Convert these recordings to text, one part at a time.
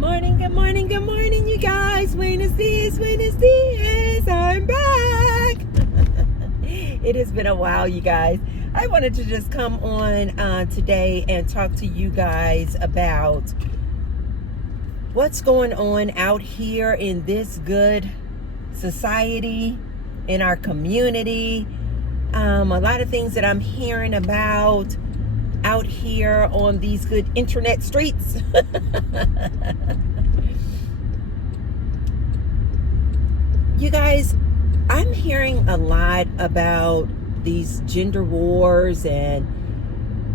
morning, good morning, good morning, you guys. Buenos dias, buenos dias. I'm back. It has been a while, you guys. I wanted to just come on today and talk to you guys about what's going on out here in this good society, in our community. A lot of things that I'm hearing about out here on these good internet streets. You guys, I'm hearing a lot about these gender wars, and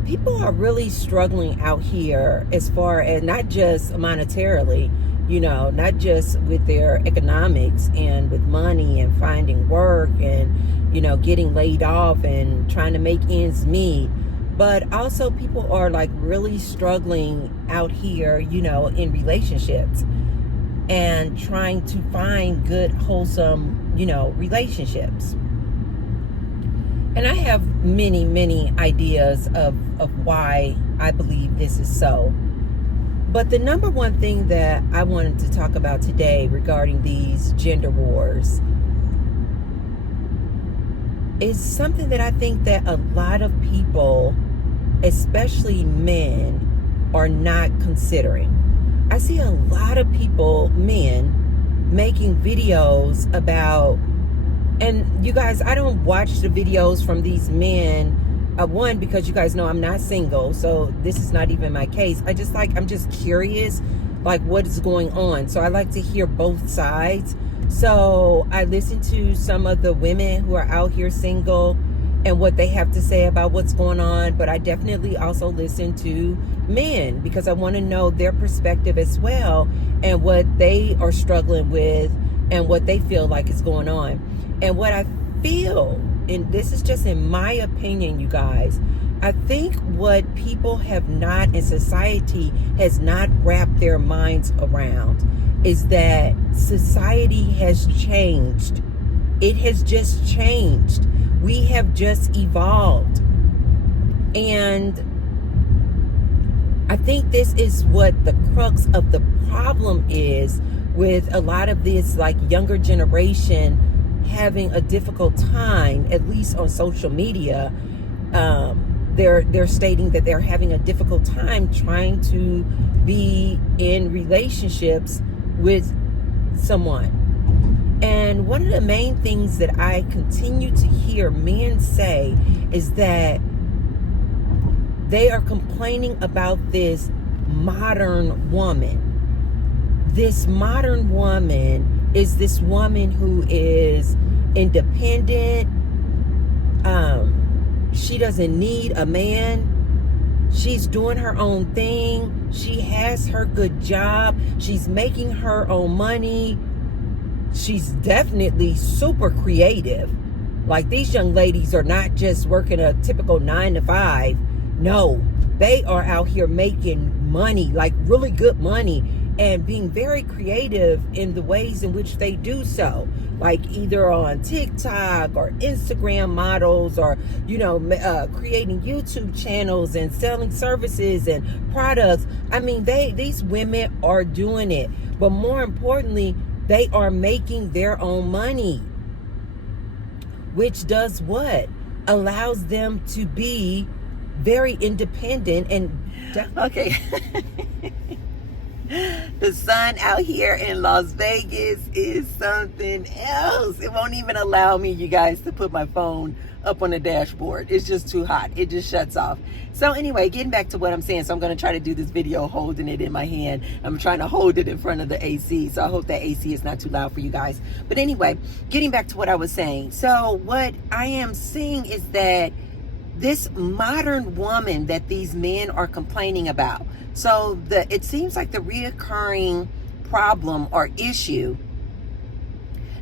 people are really struggling out here as far as not just monetarily, not just with their economics and with money and finding work and, getting laid off and trying to make ends meet. But also people are like really struggling out here, in relationships and trying to find good, wholesome, relationships. And I have many, many ideas of why I believe this is so. But the number one thing that I wanted to talk about today regarding these gender wars is something that I think that a lot of people, especially men, are not considering. I see a lot of people, men, making videos about, and you guys, I don't watch the videos from these men, one, because you guys know I'm not single, so this is not even my case. I'm just curious, what is going on. So I like to hear both sides. So I listen to some of the women who are out here single and what they have to say about what's going on. But I definitely also listen to men because I want to know their perspective as well and what they are struggling with and what they feel like is going on. And what I feel, and this is just in my opinion, you guys, I think what people have not, in society, has not wrapped their minds around is that society has changed. It has just changed. We have just evolved. And I think this is what the crux of the problem is with a lot of this younger generation having a difficult time, at least on social media. They're stating that they're having a difficult time trying to be in relationships with someone. And one of the main things that I continue to hear men say is that they are complaining about this modern woman. This modern woman is this woman who is independent. She doesn't need a man. She's doing her own thing. She has her good job. She's making her own money. She's definitely super creative. These young ladies are not just working a typical 9 to 5. No, they are out here making money, really good money, and being very creative in the ways in which they do so, either on TikTok or Instagram models, or creating YouTube channels and selling services and products. I mean, these women are doing it, but more importantly, they are making their own money, which does what? Allows them to be very independent and okay. The sun out here in Las Vegas is something else. It won't even allow me, you guys, to put my phone up on the dashboard. It's just too hot. It just shuts off. So anyway, getting back to what I'm saying. So I'm going to try to do this video holding it in my hand. I'm trying to hold it in front of the AC. So I hope that AC is not too loud for you guys. But anyway, getting back to what I was saying. So what I am seeing is that this modern woman that these men are complaining about. So it seems like the reoccurring problem or issue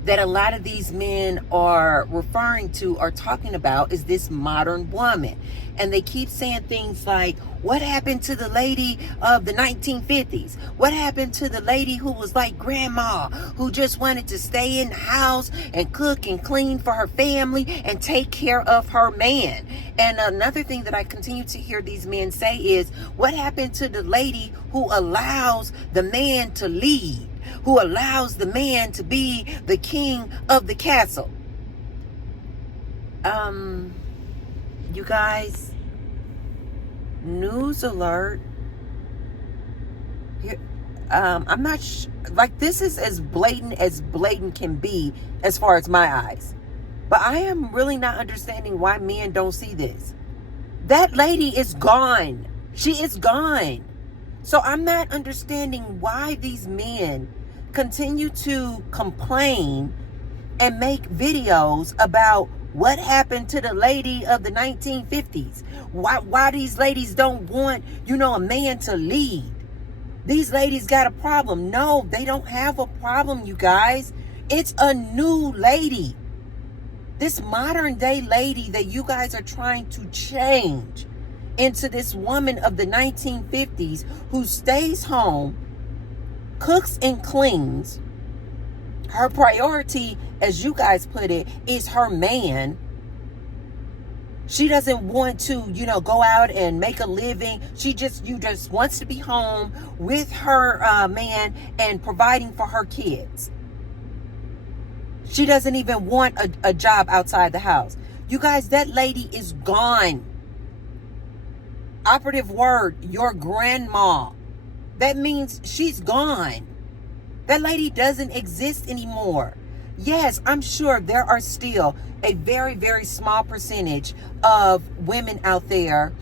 that a lot of these men are referring to or talking about is this modern woman. And they keep saying things like, what happened to the lady of the 1950s? What happened to the lady who was like grandma, who just wanted to stay in the house and cook and clean for her family and take care of her man? And another thing that I continue to hear these men say is, what happened to the lady who allows the man to lead, who allows the man to be the king of the castle. You guys, news alert. I'm not like, this is as blatant can be as far as my eyes. But I am really not understanding why men don't see this. That lady is gone. She is gone. So I'm not understanding why these men continue to complain and make videos about what happened to the lady of the 1950s. Why these ladies don't want, a man to lead. These ladies got a problem. No, they don't have a problem, you guys. It's a new lady. This modern day lady that you guys are trying to change into this woman of the 1950s who stays home, cooks and cleans. Her priority, as you guys put it, is her man. She doesn't want to, go out and make a living. You just wants to be home with her man and providing for her kids. She doesn't even want a job outside the house. You guys, that lady is gone. Operative word, your grandma. That means she's gone. That lady doesn't exist anymore. Yes, I'm sure there are still a very, very small percentage of women out there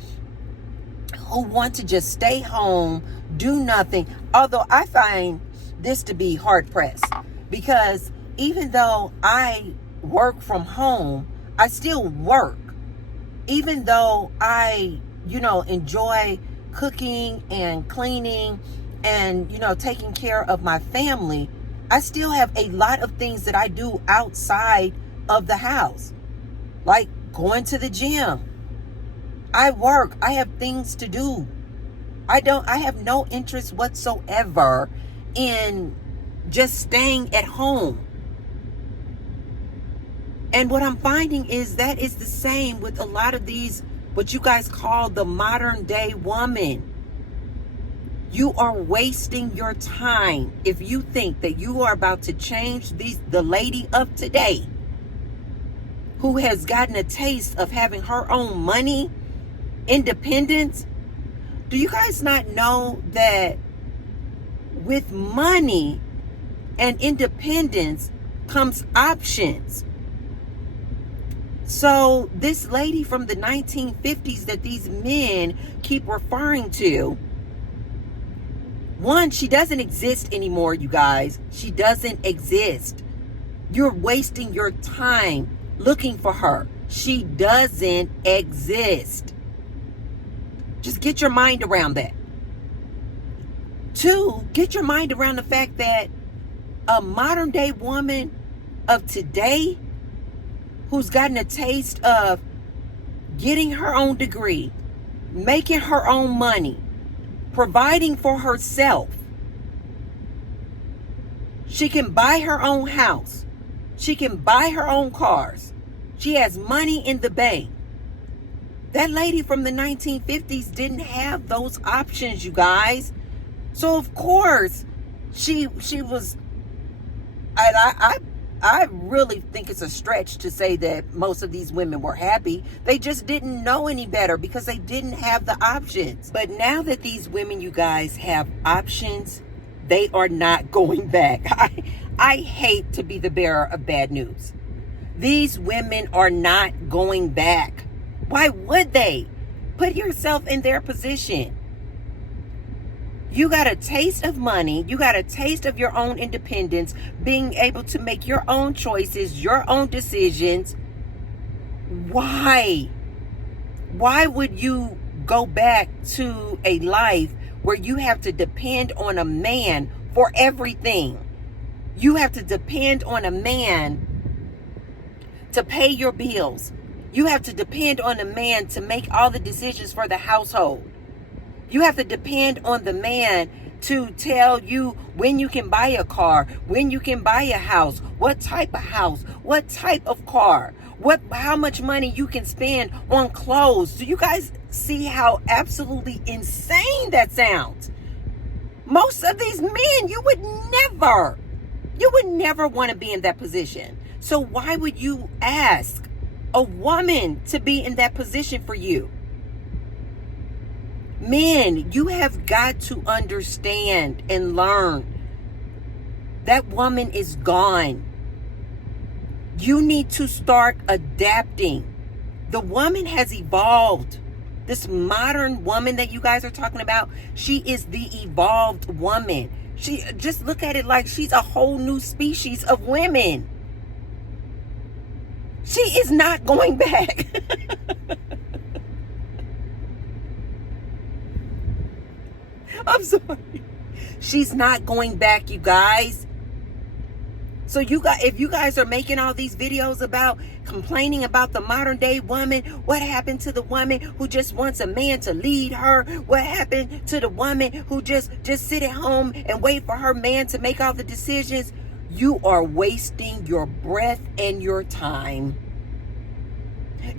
who want to just stay home, do nothing. Although I find this to be hard pressed, because even though I work from home, I still work. Even though I, enjoy cooking and cleaning and, taking care of my family, I still have a lot of things that I do outside of the house, like going to the gym. I work. I have things to do. I have no interest whatsoever in just staying at home. And what I'm finding is that is the same with a lot of these, what you guys call the modern day woman. You are wasting your time if you think that you are about to change the lady of today who has gotten a taste of having her own money, independence. Do you guys not know that with money and independence comes options? So this lady from the 1950s that these men keep referring to, one, she doesn't exist anymore, you guys. She doesn't exist. You're wasting your time looking for her. She doesn't exist. Just get your mind around that. Two, get your mind around the fact that a modern day woman of today who's gotten a taste of getting her own degree, making her own money, providing for herself. She can buy her own house. She can buy her own cars. She has money in the bank. That lady from the 1950s didn't have those options, you guys. So of course, she was, and I really think it's a stretch to say that most of these women were happy. They just didn't know any better because they didn't have the options. But now that these women, you guys, have options, they are not going back. I hate to be the bearer of bad news. These women are not going back. Why would they? Put yourself in their position. You got a taste of money. You got a taste of your own independence, being able to make your own choices, your own decisions. Why? Why would you go back to a life where you have to depend on a man for everything? You have to depend on a man to pay your bills. You have to depend on a man to make all the decisions for the household. You have to depend on the man to tell you when you can buy a car, when you can buy a house, what type of house, what type of car, how much money you can spend on clothes. Do you guys see how absolutely insane that sounds? Most of these men, you would never want to be in that position. So why would you ask a woman to be in that position for you? Men, you have got to understand and learn that woman is gone. You need to start adapting. The woman has evolved. This modern woman that you guys are talking about, she is the evolved woman. She, just look at it like she's a whole new species of women. She is not going back. I'm sorry. She's not going back, you guys. So if you guys are making all these videos about complaining about the modern day woman, what happened to the woman who just wants a man to lead her? What happened to the woman who just sit at home and wait for her man to make all the decisions? You are wasting your breath and your time.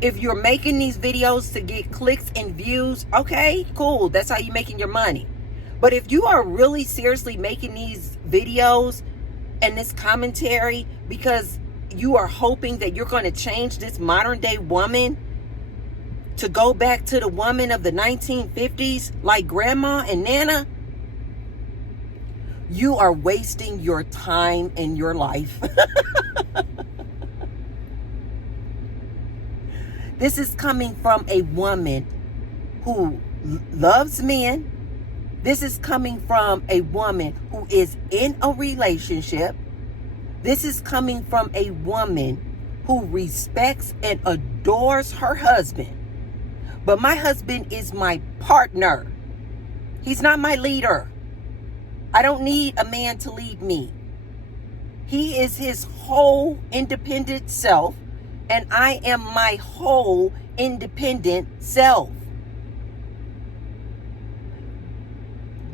If you're making these videos to get clicks and views, okay, cool. That's how you're making your money. But if you are really seriously making these videos and this commentary because you are hoping that you're going to change this modern day woman to go back to the woman of the 1950s like grandma and nana, you are wasting your time and your life. This is coming from a woman who loves men. This is coming from a woman who is in a relationship. This is coming from a woman who respects and adores her husband. But my husband is my partner. He's not my leader. I don't need a man to lead me. He is his whole independent self, and I am my whole independent self.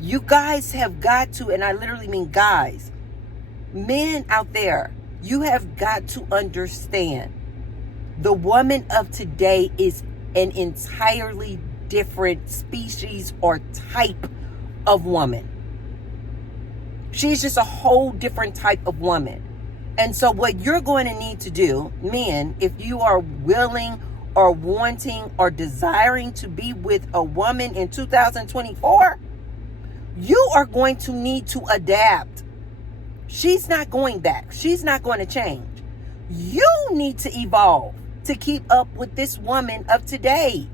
You guys have got to, and I literally mean guys, men out there, you have got to understand the woman of today is an entirely different species or type of woman. She's just a whole different type of woman. And so what you're going to need to do, men, if you are willing or wanting or desiring to be with a woman in 2024, you are going to need to adapt. She's not going back. She's not going to change. You need to evolve to keep up with this woman of today.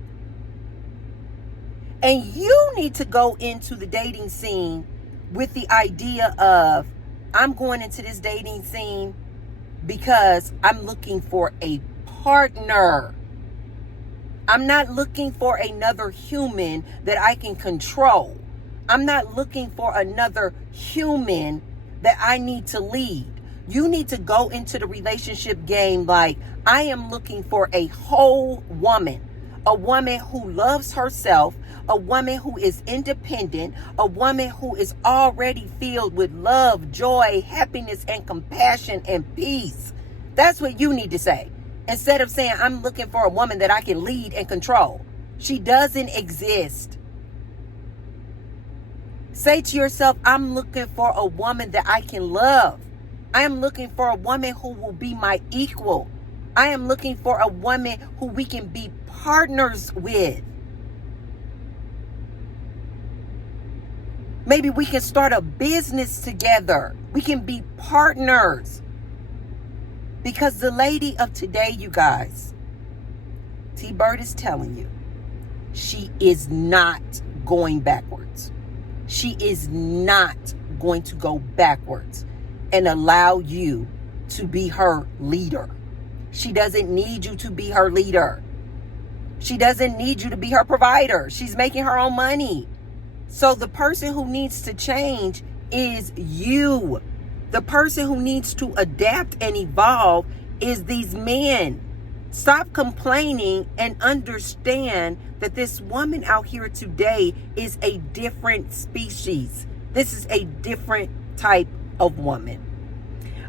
And you need to go into the dating scene with the idea of, I'm going into this dating scene because I'm looking for a partner. I'm not looking for another human that I can control. I'm not looking for another human that I need to lead. You need to go into the relationship game like, I am looking for a whole woman, a woman who loves herself, a woman who is independent, a woman who is already filled with love, joy, happiness, and compassion and peace. That's what you need to say. Instead of saying, I'm looking for a woman that I can lead and control. She doesn't exist. Say to yourself, I'm looking for a woman that I can love. I am looking for a woman who will be my equal. I am looking for a woman who we can be partners with. Maybe we can start a business together. We can be partners. Because the lady of today, you guys, T-Bird is telling you, she is not going backwards. She is not going to go backwards and allow you to be her leader. She doesn't need you to be her leader. She doesn't need you to be her provider. She's making her own money. So the person who needs to change is you. The person who needs to adapt and evolve is these men. Stop complaining and understand that this woman out here today is a different species. This is a different type of woman.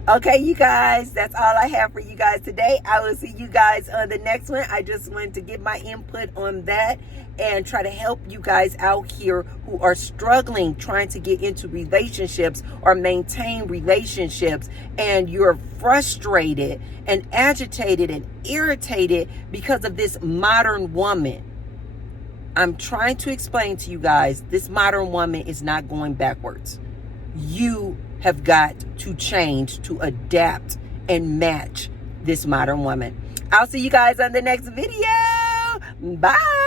Okay, you guys, that's all I have for you guys today. I will see you guys on the next one. I just wanted to give my input on that. and try to help you guys out here who are struggling trying to get into relationships or maintain relationships, and you're frustrated and agitated and irritated because of this modern woman. I'm trying to explain to you guys, this modern woman is not going backwards. You have got to change to adapt and match this modern woman. I'll see you guys on the next video. Bye.